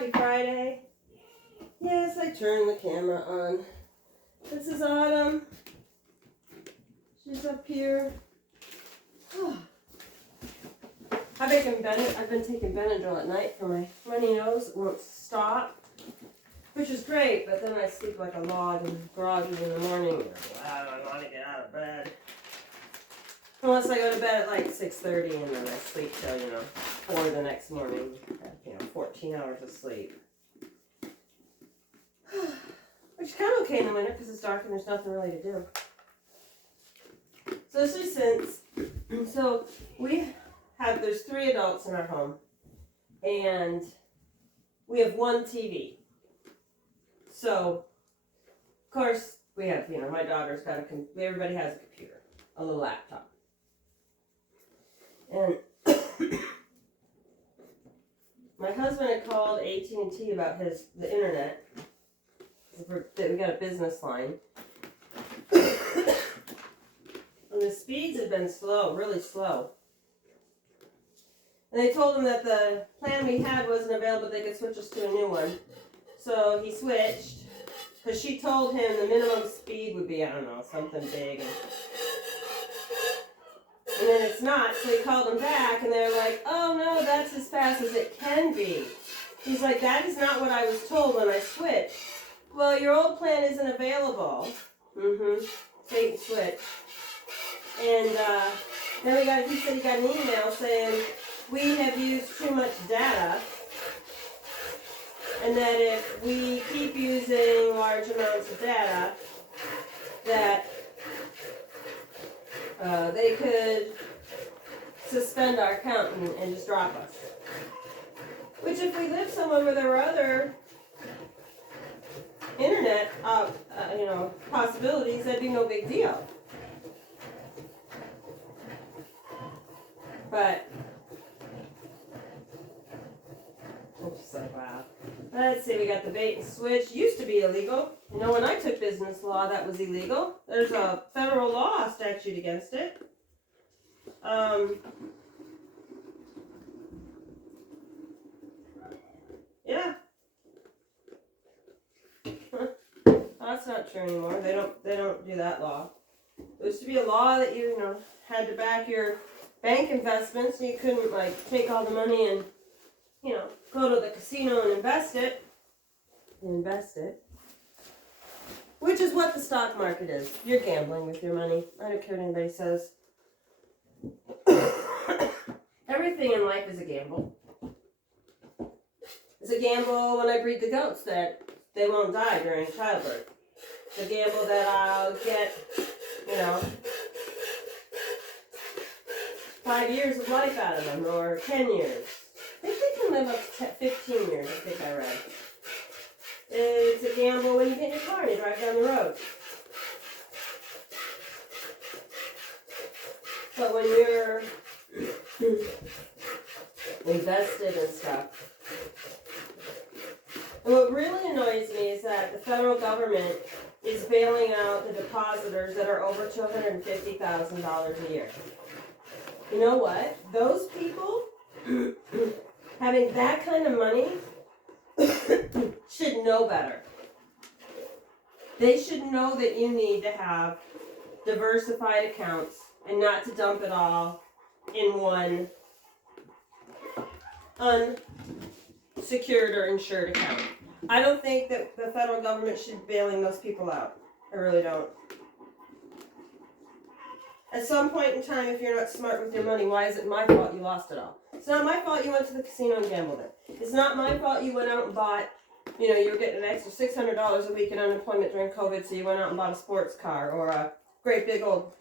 Happy Friday. Yes, I turned the camera on. This is Autumn. She's up here. I've been taking Benadryl at night for my runny nose. It won't stop, which is great, but then I sleep like a log and groggy in the morning. I don't want to get out of bed. Unless I go to bed at like 6:30 and then I sleep till, 4 the next morning. 14 hours of sleep. Which is kind of okay in the winter because it's dark and there's nothing really to do. So there's 3 adults in our home, and we have 1 TV. So, of course, we have, my daughter's got everybody has a computer, a little laptop. And my husband had called AT&T about the internet. We got a business line. And the speeds had been slow, really slow. And they told him that the plan we had wasn't available, but they could switch us to a new one. So he switched, because she told him the minimum speed would be, I don't know, something big. And then it's not, so he called them back, and they're like, oh no, that's as fast as it can be. He's like, that is not what I was told when I switched. Well, your old plan isn't available. Bait and switch. And then he said he got an email saying, we have used too much data, and that if we keep using large amounts of data, that they could suspend our account and just drop us. Which, if we live somewhere where there were other internet, possibilities, that'd be no big deal. But I'm just like, wow. Let's see, we got the bait and switch. Used to be illegal. When I took business law, that was illegal. There's a federal law statute against it. Yeah. That's not true anymore. They don't do that law. There used to be a law that you had to back your bank investments, so you couldn't take all the money and go to the casino and invest it. Which is what the stock market is. You're gambling with your money. I don't care what anybody says. Everything in life is a gamble. It's a gamble when I breed the goats that they won't die during childbirth. It's a gamble that I'll get, 5 years of life out of them, or 10 years. I think they can live up to 15 years, I think I read. It's a gamble when you get in your car and you drive down the road. But when you're invested in stuff. And what really annoys me is that the federal government is bailing out the depositors that are over $250,000 a year. You know what? Those people having that kind of money should know better. They should know that you need to have diversified accounts and not to dump it all in one unsecured or insured account. I don't think that the federal government should be bailing those people out. I really don't. At some point in time, if you're not smart with your money, why is it my fault you lost it all? It's not my fault you went to the casino and gambled it. It's not my fault you went out and bought, you were getting an extra $600 a week in unemployment during COVID, so you went out and bought a sports car or a great big old,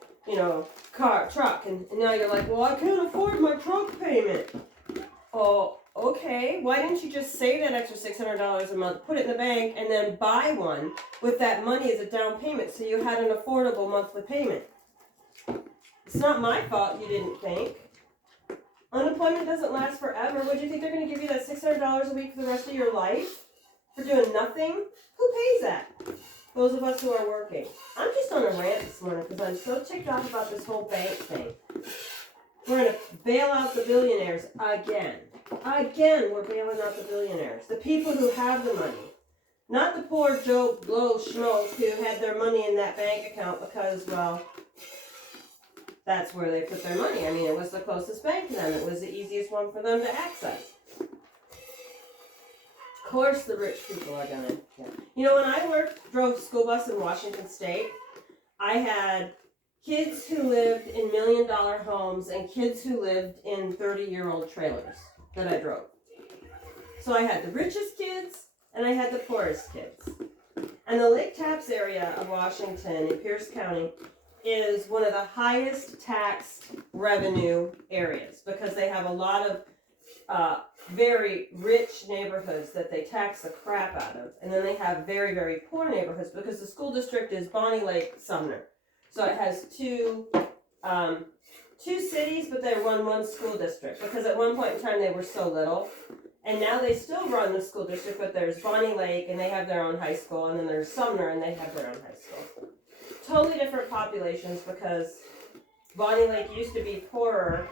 truck. And now you're like, well, I can't afford my truck payment. Oh, okay. Why didn't you just save that extra $600 a month, put it in the bank, and then buy one with that money as a down payment so you had an affordable monthly payment? It's not my fault you didn't think. Unemployment doesn't last forever. What do you think they're going to give you that $600 a week for the rest of your life? For doing nothing? Who pays that? Those of us who are working. I'm just on a rant this morning because I'm so ticked off about this whole bank thing. We're going to bail out the billionaires again. Again, we're bailing out the billionaires. The people who have the money. Not the poor Joe Blow schmoes who had their money in that bank account because, well, that's where they put their money. I mean, it was the closest bank to them. It was the easiest one for them to access. Of course the rich people are going to. Yeah. You know, when I drove school bus in Washington State, I had kids who lived in $1 million homes and kids who lived in 30-year-old trailers that I drove. So I had the richest kids and I had the poorest kids. And the Lake Tapps area of Washington in Pierce County is one of the highest taxed revenue areas because they have a lot of very rich neighborhoods that they tax the crap out of. And then they have very, very poor neighborhoods because the school district is Bonnie Lake, Sumner. So it has two cities, but they run one school district because at one point in time they were so little. And now they still run the school district, but there's Bonnie Lake and they have their own high school, and then there's Sumner and they have their own high school. Totally different populations because Bonnie Lake used to be poorer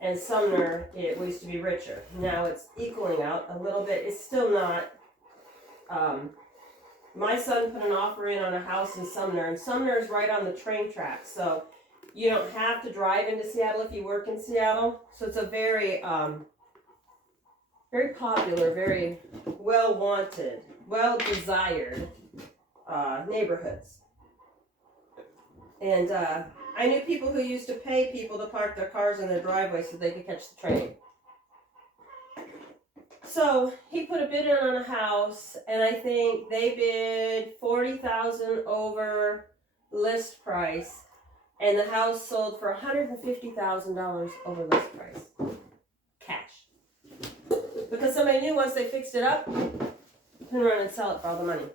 and Sumner, it used to be richer. Now it's equaling out a little bit. It's still not. My son put an offer in on a house in Sumner, and Sumner is right on the train tracks, so you don't have to drive into Seattle if you work in Seattle. So it's a very, very popular, very well-wanted, well-desired neighborhoods. And I knew people who used to pay people to park their cars in their driveway so they could catch the train. So he put a bid in on a house, and I think they bid $40,000 over list price, and the house sold for $150,000 over list price, cash. Because somebody knew once they fixed it up, then run and sell it for all the money.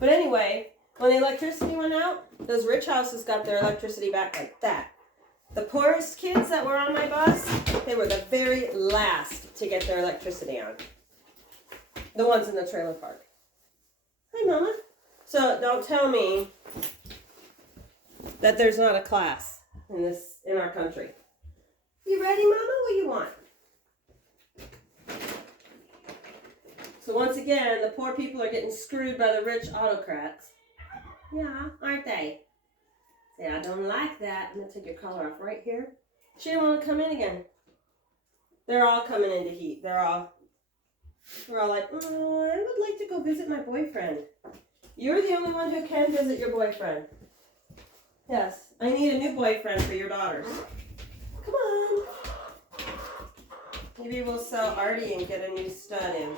But anyway, when the electricity went out, those rich houses got their electricity back like that. The poorest kids that were on my bus, they were the very last to get their electricity on. The ones in the trailer park. Hi, Mama. So don't tell me that there's not a class in our country. You ready, Mama? What do you want? So once again, the poor people are getting screwed by the rich autocrats. Yeah, aren't they? Say, I don't like that. I'm going to take your collar off right here. She didn't want to come in again. They're all coming into heat. We're all like, oh, I would like to go visit my boyfriend. You're the only one who can visit your boyfriend. Yes, I need a new boyfriend for your daughters. Come on. Maybe we'll sell Artie and get a new stud in.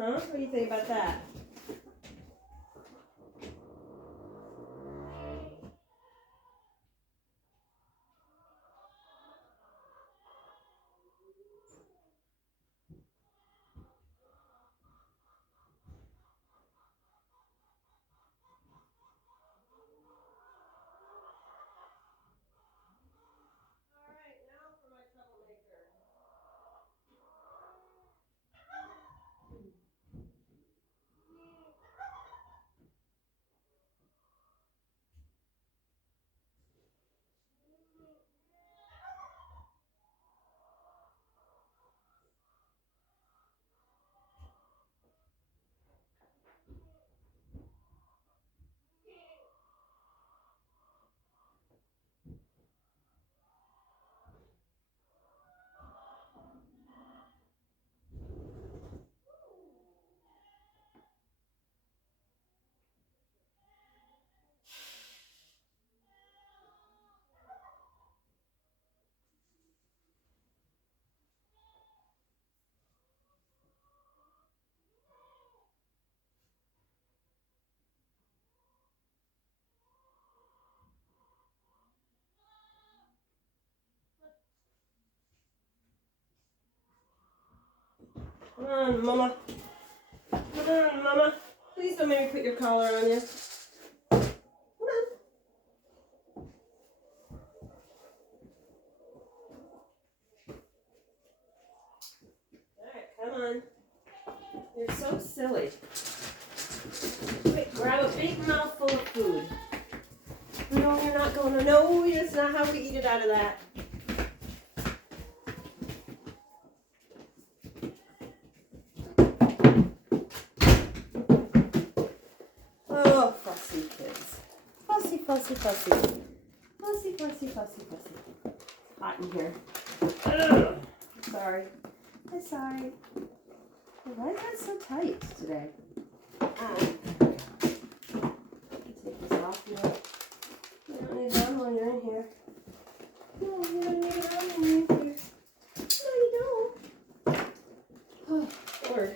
Huh? What do you think about that? Come on, Mama. Come on, Mama. Please don't make me put your collar on you. Come on. Alright, come on. You're so silly. Wait, grab a big mouthful of food. No, No, you're not going to. No, that's not how we eat it out of that. Oh, fussy kids. Fussy, fussy, fussy. Fussy, fussy, fussy, fussy. It's hot in here. Ugh. Sorry. I'm sorry. Why is that so tight today? Take this off now. You don't need it on when you're in here. No, you don't need it on when you're in here. No, you don't. Oh, Lord.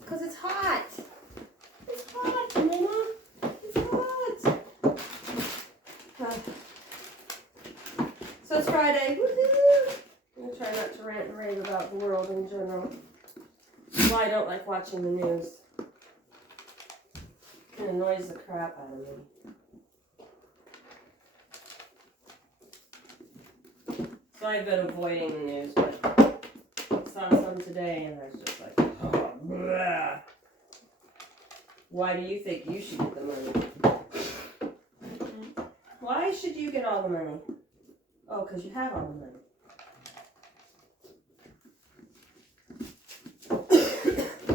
Because it's hot. It's hot, Mama. It's hot. So it's Friday. Woohoo! I'm going to try not to rant and rave about the world in general. Well, I don't like watching the news. It annoys the crap out of me. So I've been avoiding the news, but I saw some today and I was just like, oh, blah. Why do you think you should get the money? Why should you get all the money? Oh, because you have all the money.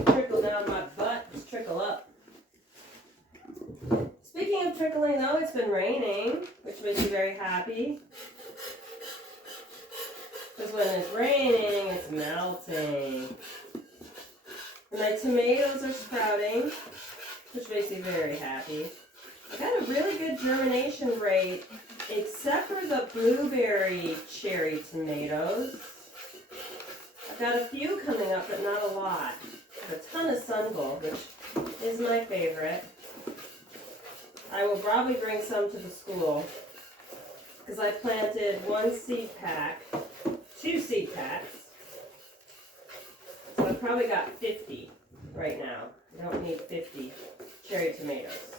Trickle down my butt, just trickle up. Speaking of trickling though, it's been raining, which makes me very happy. Because when it's raining, it's melting. And my tomatoes are sprouting, which makes me very happy. I got a really good germination rate, except for the blueberry cherry tomatoes. I've got a few coming up, but not a lot. I have a ton of sun gold, which is my favorite. I will probably bring some to the school, because I planted 1 seed pack, 2 seed packs. So I've probably got 50 right now. I don't need 50 cherry tomatoes.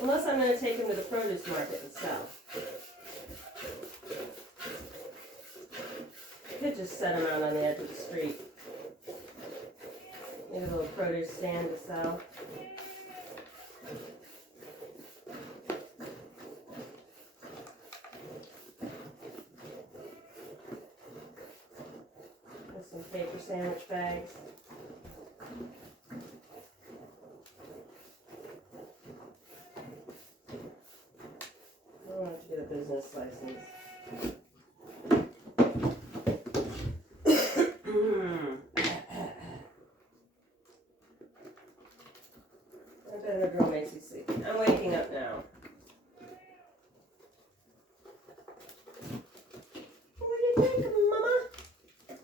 Unless I'm going to take them to the produce market and sell. I could just set them out on the edge of the street. Make a little produce stand to sell. With some paper sandwich bags. I want to get a business license. I bet the girl makes you sleepy. I'm waking up now. What are you drinking, Mama?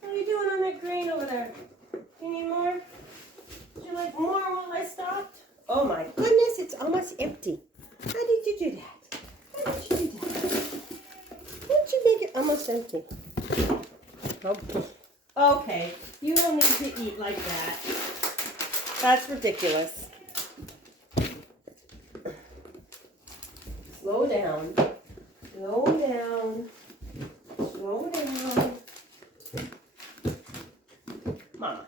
What are you doing on that grain over there? You need more? Would you like more while I stopped? Oh my goodness, it's almost empty. How did you do that? How did you do that? How did you make it almost empty? Oh. Okay, you don't need to eat like that. That's ridiculous. Slow down. Slow down. Slow down. Mama.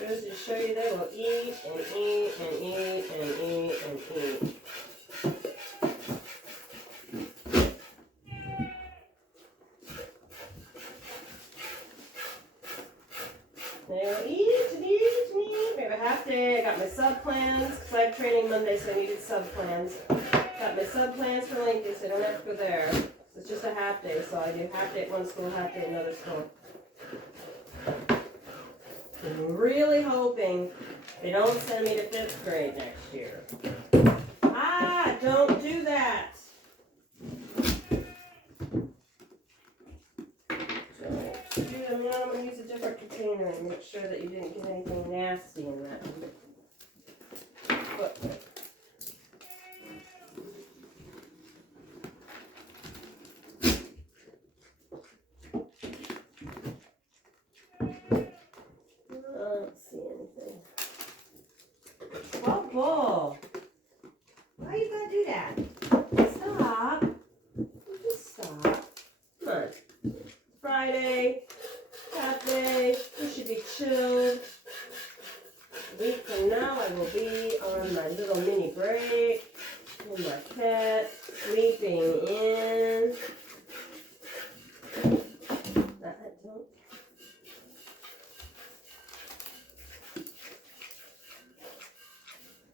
Just to show you they will eat and eat and eat and eat and eat. They will eat and eat and eat. We have a half day. I got my sub plans because I have training Monday, so I needed sub plans. Got my sub plans for Lincoln, so I don't have to go there. So it's just a half day, so I do half day at one school, half day at another school. I'm really hoping they don't send me to 5th grade next year. Ah, don't do that. So, I'm going to use a different container and make sure that you didn't get anything nasty in that footprint. I don't see anything. Bubble! Why you gotta do that? Stop. Just stop. chilled. A week from now, I will be on my little mini break in my cat, sleeping in.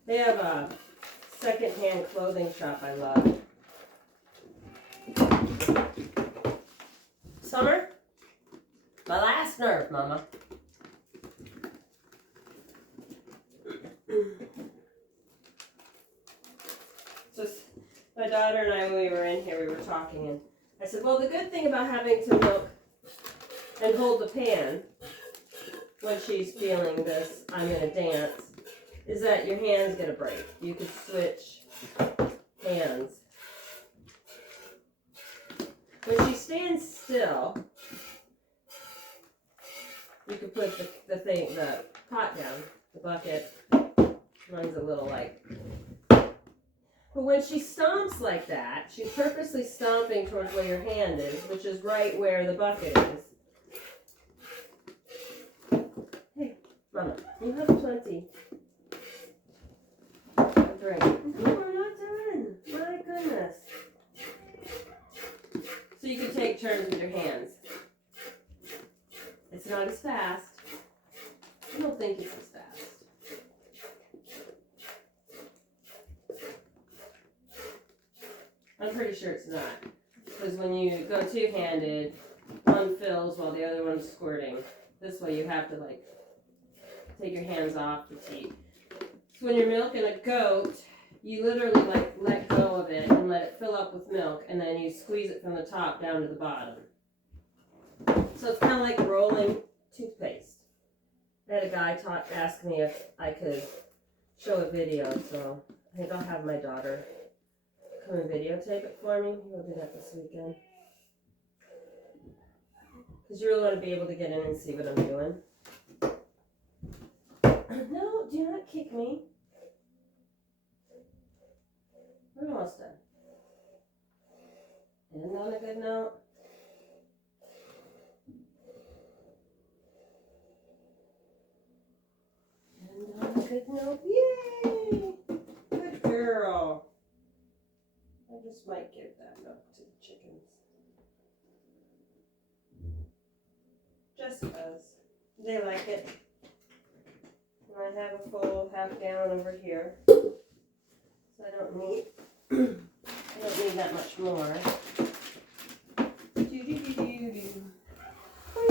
They have a secondhand clothing shop I love. Summer? My last nerve, Mama. So my daughter and I, when we were in here, we were talking, and I said, well, the good thing about having to milk and hold the pan when she's feeling this, I'm going to dance, is that your hands get a break. You could switch hands. When she stands still, you could put the pot down, the bucket. Runs a little like. But when she stomps like that, she's purposely stomping towards where your hand is, which is right where the bucket is. Hey, Mama, you have plenty. Drink. No, we're not done. My goodness. So you can take turns with your hands. It's not as fast. I don't think it's as fast. I'm pretty sure it's not. Because when you go two-handed, one fills while the other one's squirting. This way you have to like take your hands off the teat. So when you're milking a goat, you literally like let go of it and let it fill up with milk, and then you squeeze it from the top down to the bottom. So it's kind of like rolling toothpaste. I had a guy ask me if I could show a video, so I think I'll have my daughter come and videotape it for me. We'll do that this weekend. Because you really want to be able to get in and see what I'm doing. No, do not kick me. We're almost done. And on a good note. And on a good note. Yay! Good girl. I just might give that milk to the chickens. Just because. They like it. And I have a full half gallon over here. So I don't need that much more. What do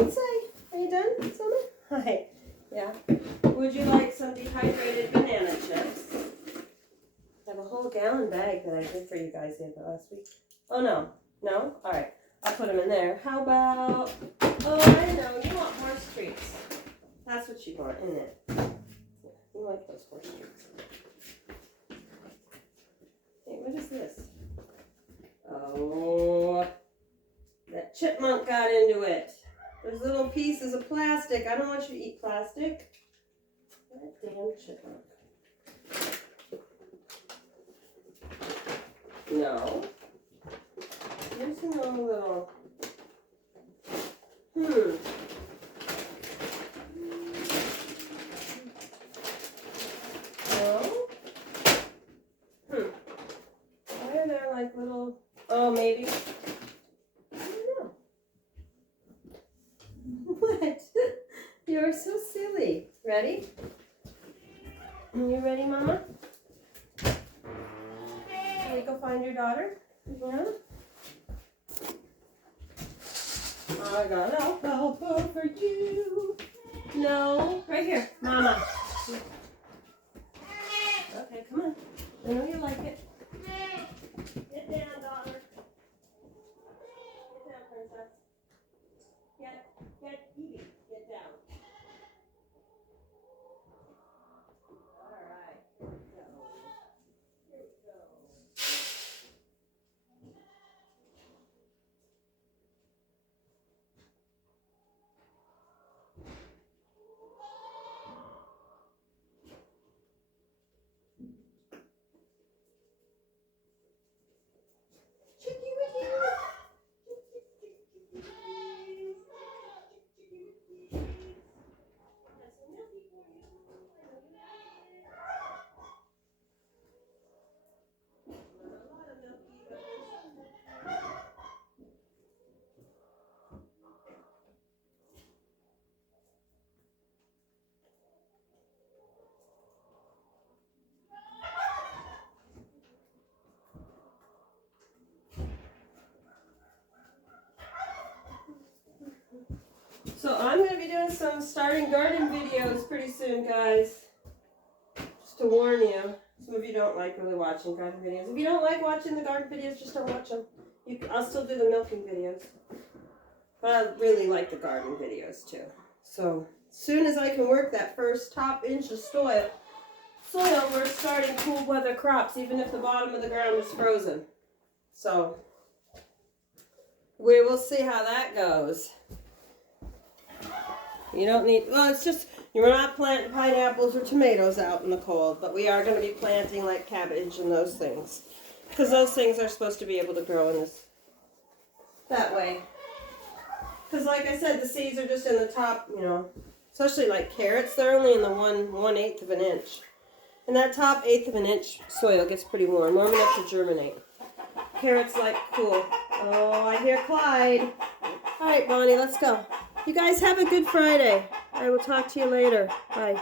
you say? Are you done, Summer? Hi. Yeah. Would you like some dehydrated banana chips? I have a whole gallon bag that I did for you guys last week. Oh, no. No? All right. I'll put them in there. How about, oh, I know. You want horse treats. That's what you want, isn't it? You like those horse treats. Hey, what is this? Oh, that chipmunk got into it. There's little pieces of plastic. I don't want you to eat plastic. That damn chipmunk. No. There's no little. No. Why are there like little? Oh, maybe. I don't know. What? You're so silly. Ready? Are you ready, Mama? Can we go find your daughter? Yeah. I got alfalfa for you. No, right here, Mama. Okay, come on. I know you like it. Get down, daughter. Get down, princess. Get Evie. Get down. All right. Here we go. Here we go. to be doing some starting garden videos pretty soon, guys. Just to warn you. Some of you don't like really watching garden videos. If you don't like watching the garden videos, just don't watch them. I'll still do the milking videos. But I really like the garden videos too. So, as soon as I can work that first top inch of soil, we're starting cool weather crops, even if the bottom of the ground is frozen. So, we will see how that goes. You don't need, well, it's just, you're not planting pineapples or tomatoes out in the cold, but we are going to be planting like cabbage and those things. Because those things are supposed to be able to grow in that way. Because like I said, the seeds are just in the top, you know, especially like carrots, they're only in the 1/8 of an inch. And that top 1/8 of an inch soil gets pretty warm enough to germinate. Carrots like cool. Oh, I hear Clyde. All right, Bonnie, let's go. You guys have a good Friday. I will talk to you later. Bye.